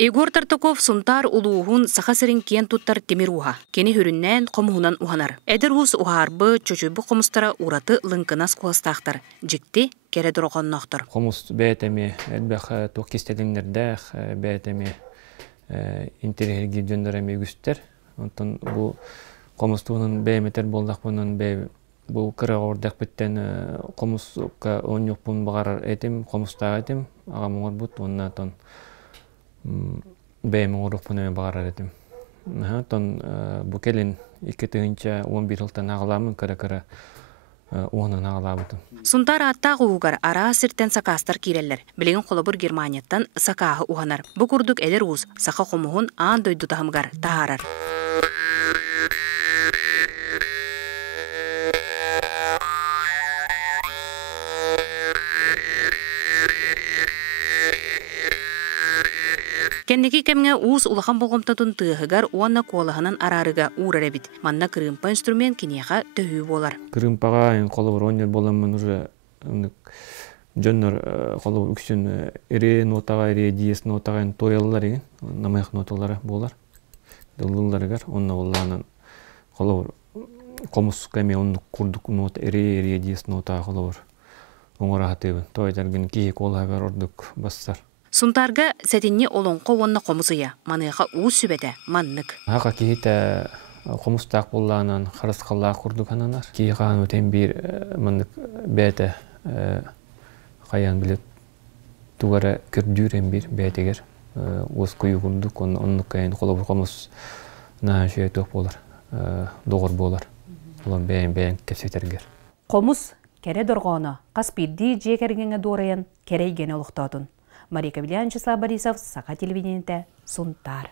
Егор Тартаков сунтар улуухун сахасырын кен туттар темируха. Кени хүрүннән комуһунан уханар. Эдер ус ухарбы чөчөбү комустара ураты лынкынас куластахтар. Жикти кере дорогоннохтор. Комуст бәйтеме элбэх токкистелиңнердэх бәйтеме интерьерге жөндөреме үгүстер. Онтон бу комустунун бәйметер болдак бунун бәй бу кырагордак биттен комуска онюкпун багар этим комустага этим ага моңор бут оннатон бәймен уруппуны багар этим. Тон бу келин 2-11 жылдан агаламын кара onun ağlamıştım. Suntar attaq uğgar ara sirten sakastır kireller. Bilgin kolobur Germaniyattan sakahı uhanar. Bu kurduk eder uz. Saka komuhun an doydu tahamgar taharar. Kendiki kemge uz ulahan bolgomtatun tığıgar uanna kolahının ararıga uğrarabit. Manna kırımpa instrument kiniyaga töhü bolar. Kırımpaga en kolabor oynar bolamın уже жөннөр колобор үксүн эре нотага эре диез нотага тояллар эген намайх ноталары болар. Дылдыларыгар онна болланан колобор комус кеме онну курдук нот эре диез нотага колобор оңора хатыбын. Тойларгын кии колагар ордук бассар. Suntarga setinni olonqo wonna qomusuya, manıqa uus sübete, manныk. Haqa kihita qomustaq bollanan xarasqallaq kurduk hananar. Kiiqan öten bir manныk bete qayan bilet tugara kürdüren bir beteger. Os kuyu kurduk, onnuk kayan qolabur qomus na şey toq bolar, doğur bolar. Olan beğen kepseterger. Qomus kere dorgona, qaspiddi jekergenge dorayan kereygen oluqtatun. Мария Кавельянчеслав Борисов, Саха телевидениеде, Сунтар.